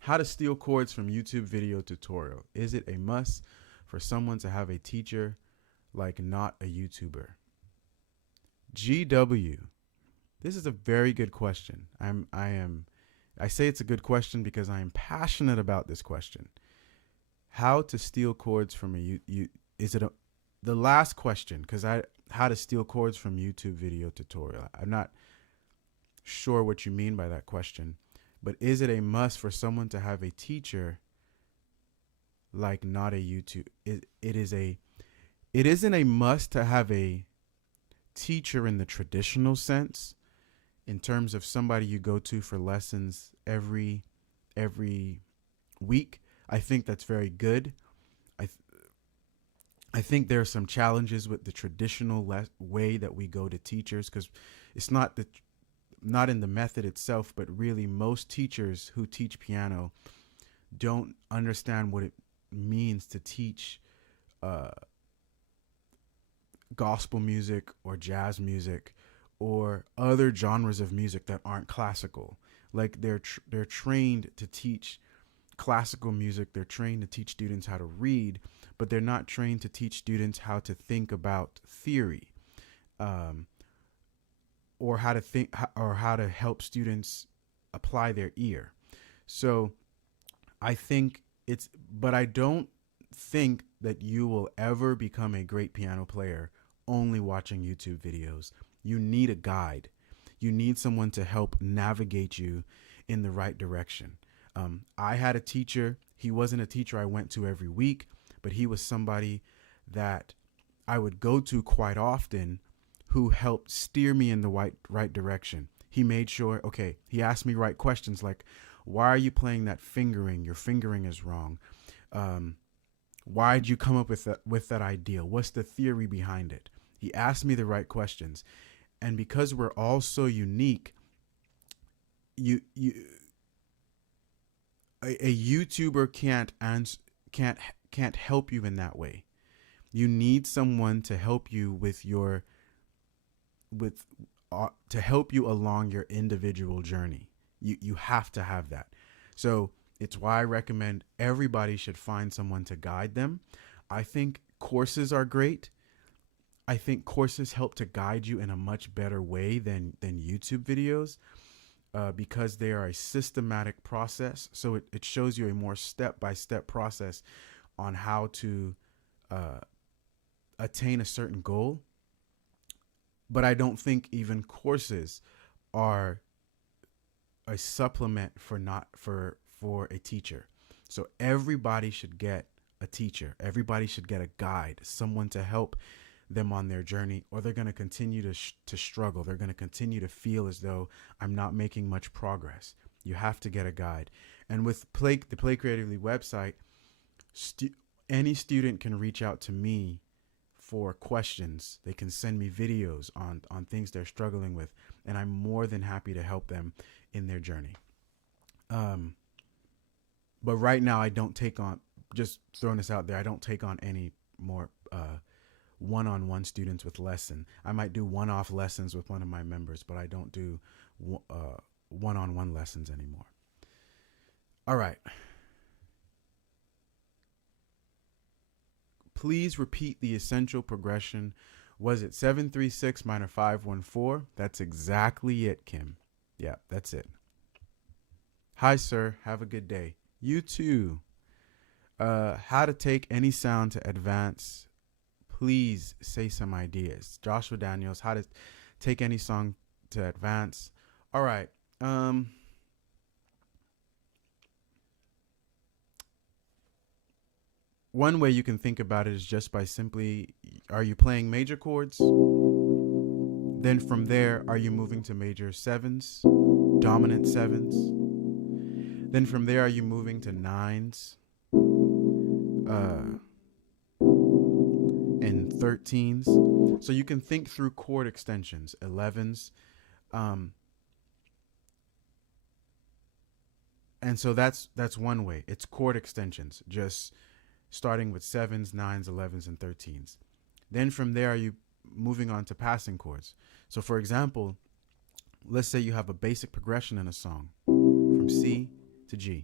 How to steal chords from YouTube video tutorial. Is it a must for someone to have a teacher like not a YouTuber? GW. This is a very good question. I say it's a good question because I am passionate about this question. How to steal chords from the last question, because how to steal chords from YouTube video tutorial. I'm not sure what you mean by that question, but is it a must for someone to have a teacher like not a YouTube? It isn't a must to have a teacher in the traditional sense, in terms of somebody you go to for lessons every week. I think that's very good. I think there are some challenges with the traditional way that we go to teachers, because it's not in the method itself, but really most teachers who teach piano don't understand what it means to teach gospel music or jazz music or other genres of music that aren't classical. Like they're trained to teach classical music. They're trained to teach students how to read, but they're not trained to teach students how to think about theory, or how to help students apply their ear. So I don't think that you will ever become a great piano player only watching YouTube videos. You need a guide. You need someone to help navigate you in the right direction. I had a teacher. He wasn't a teacher I went to every week, but he was somebody that I would go to quite often, who helped steer me in the right direction. He made sure, he asked me right questions like, why are you playing that fingering? Your fingering is wrong. Why did you come up with that idea? What's the theory behind it? He asked me the right questions. And because we're all so unique, a YouTuber can't help you in that way. You need someone to help you to help you along your individual journey. You have to have that. So it's why I recommend everybody should find someone to guide them. I think courses are great. I think courses help to guide you in a much better way than YouTube videos, because they are a systematic process. So it shows you a more step-by-step process on how to attain a certain goal. But I don't think even courses are a supplement for a teacher. So everybody should get a teacher. Everybody should get a guide, someone to help them on their journey, or they're going to continue to struggle. They're going to continue to feel as though I'm not making much progress. You have to get a guide. And with the Play Creatively website, any student can reach out to me for questions. They can send me videos on things they're struggling with, and I'm more than happy to help them in their journey. But right now I don't take on, just throwing this out there, I don't take on any more one-on-one students with lesson. I might do one-off lessons with one of my members, but I don't do one-on-one lessons anymore. All right. Please repeat the essential progression. Was it 736 minor 514? That's exactly it, Kim. Yeah, that's it. Hi, sir. Have a good day. You too. How to take any sound to advance. Please say some ideas. Joshua Daniels, how to take any song to advance. All right. One way you can think about it is just by simply, are you playing major chords? Then from there, are you moving to major sevens, dominant sevens? Then from there, are you moving to nines and 13s? So you can think through chord extensions, 11s. And so that's one way. It's chord extensions, just starting with 7s, 9s, 11s, and 13s. Then from there, are you moving on to passing chords? So for example, let's say you have a basic progression in a song from C to G.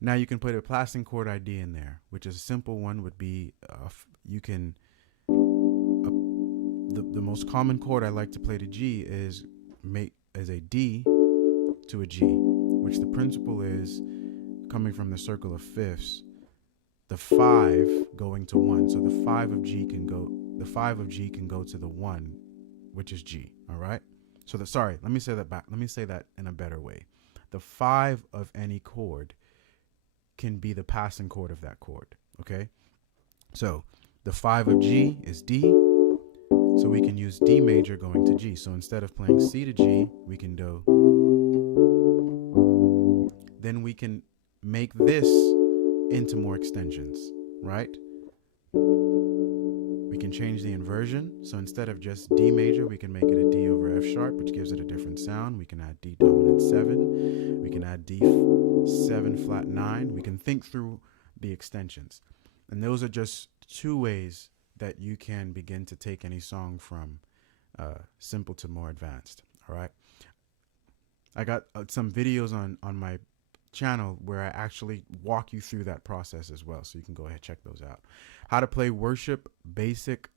Now you can put a passing chord idea in there, which is a simple one would be, you can, the most common chord I like to play to G is a D to a G, which the principle is coming from the circle of fifths, the 5 going to 1. So the 5 of G can go to the 1, which is G. All right. So let me say that back. Let me say that in a better way. The 5 of any chord can be the passing chord of that chord. Okay. So the 5 of G is D. So we can use D major going to G. So instead of playing C to G, we can do. Then we can make this into more extensions, right? We can change the inversion. So instead of just D major, we can make it a D over F sharp, which gives it a different sound. We can add D dominant 7. We can add D 7 flat 9. We can think through the extensions. And those are just two ways that you can begin to take any song from simple to more advanced. All right. I got some videos on my channel where I actually walk you through that process as well. So you can go ahead and check those out. How to play worship basic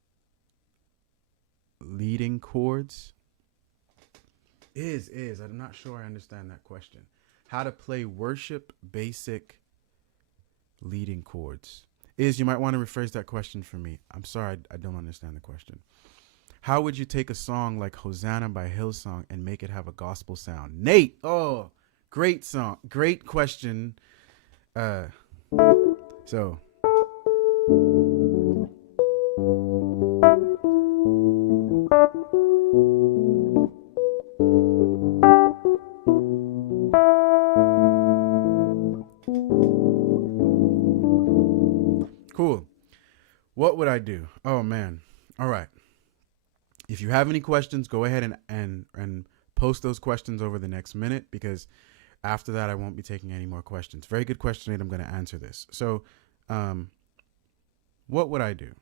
leading chords I'm not sure I understand that question. How to play worship basic leading chords. You might want to rephrase that question for me. I'm sorry, I don't understand the question. How would you take a song like Hosanna by Hillsong and make it have a gospel sound? Nate, oh, great song. Great question. So. Cool. What would I do? Oh, man. All right. If you have any questions, go ahead and post those questions over the next minute, because after that, I won't be taking any more questions. Very good question, Nate. I'm going to answer this. So, what would I do?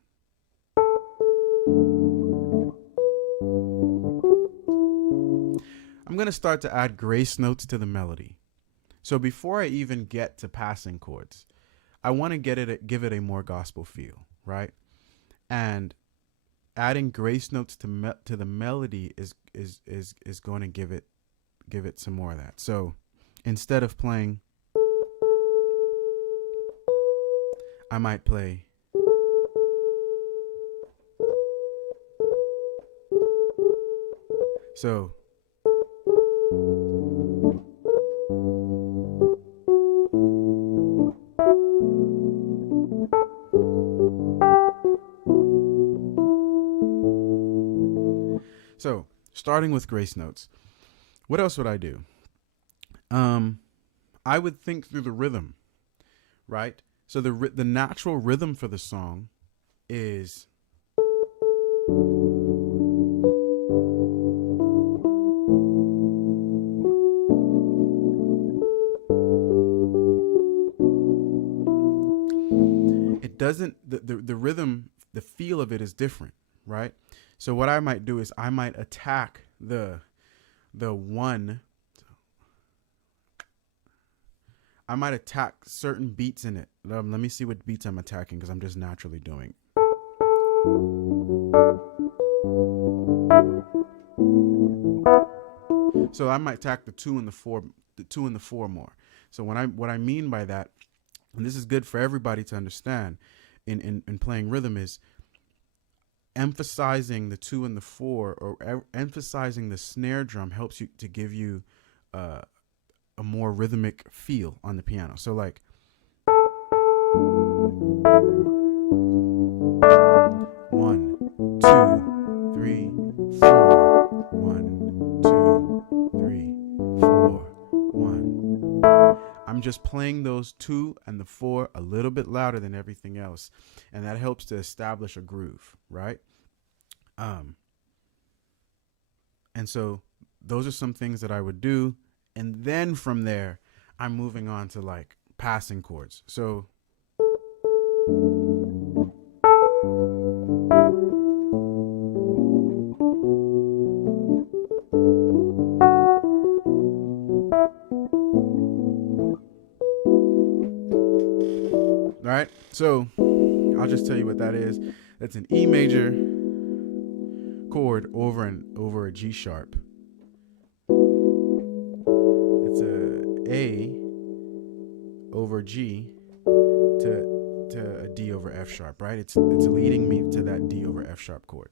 I'm going to start to add grace notes to the melody. So before I even get to passing chords, I want to give it a more gospel feel, right? And adding grace notes to the melody is going to give it some more of that. So instead of playing, I might play. So. So, starting with grace notes, what else would I do? I would think through the rhythm, right? So the natural rhythm for the song is doesn't, the rhythm, the feel of it is different, right? So what I might do is I might attack the one. I might attack certain beats in it. Let me see what beats I'm attacking, because I'm just naturally doing. So I might attack the 2 and the 4, more. So what I mean by that, and this is good for everybody to understand in playing rhythm, is emphasizing the 2 and the 4, or emphasizing the snare drum helps you to give you a more rhythmic feel on the piano. So like, 1, 2, 3, 4. 1, 2, 3, 4. 1. I'm just playing those 2 and the 4 a little bit louder than everything else, and that helps to establish a groove, right? And so those are some things that I would do, and then from there I'm moving on to like passing chords. So all right, so I'll just tell you what that is. That's an E major chord over a G sharp. It's a A over G to a D over F sharp, right? It's leading me to that D over F sharp chord.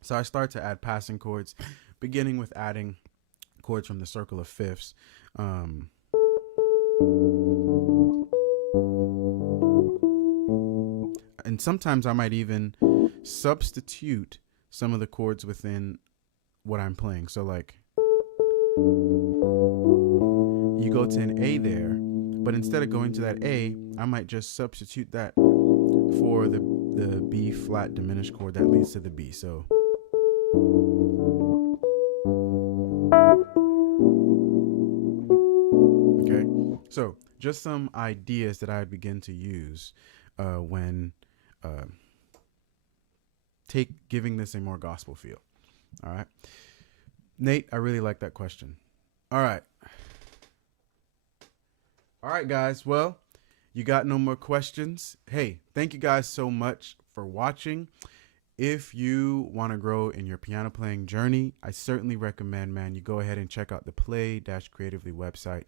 So I start to add passing chords, beginning with adding chords from the circle of fifths. And sometimes I might even substitute some of the chords within what I'm playing. So like, you go to an A there, but instead of going to that A, I might just substitute that for the B flat diminished chord that leads to the B. So okay, so just some ideas that I begin to use when giving this a more gospel feel. All right, Nate, I really like that question. All right, guys. Well, you got no more questions? Hey, thank you guys so much for watching. If you want to grow in your piano playing journey, I certainly recommend, man, you go ahead and check out the Play-Creatively website.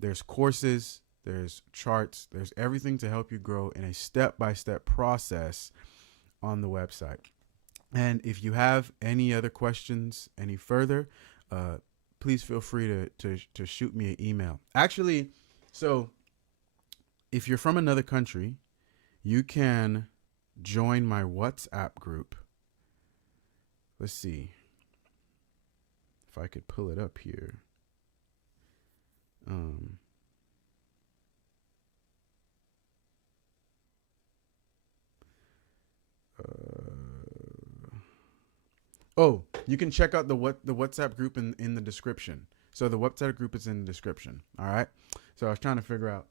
There's courses, there's charts, there's everything to help you grow in a step-by-step process on the website. And if you have any other questions any further, please feel free to shoot me an email. Actually, so if you're from another country, you can join my WhatsApp group. Let's see if I could pull it up here. Oh, you can check out the WhatsApp group in the description. So the WhatsApp group is in the description. All right. So I was trying to figure out.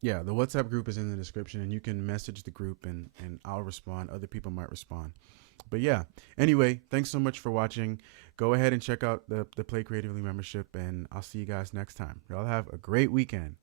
Yeah, the WhatsApp group is in the description, and you can message the group, and I'll respond. Other people might respond. But yeah, anyway, thanks so much for watching. Go ahead and check out the Play Creatively membership, and I'll see you guys next time. Y'all have a great weekend.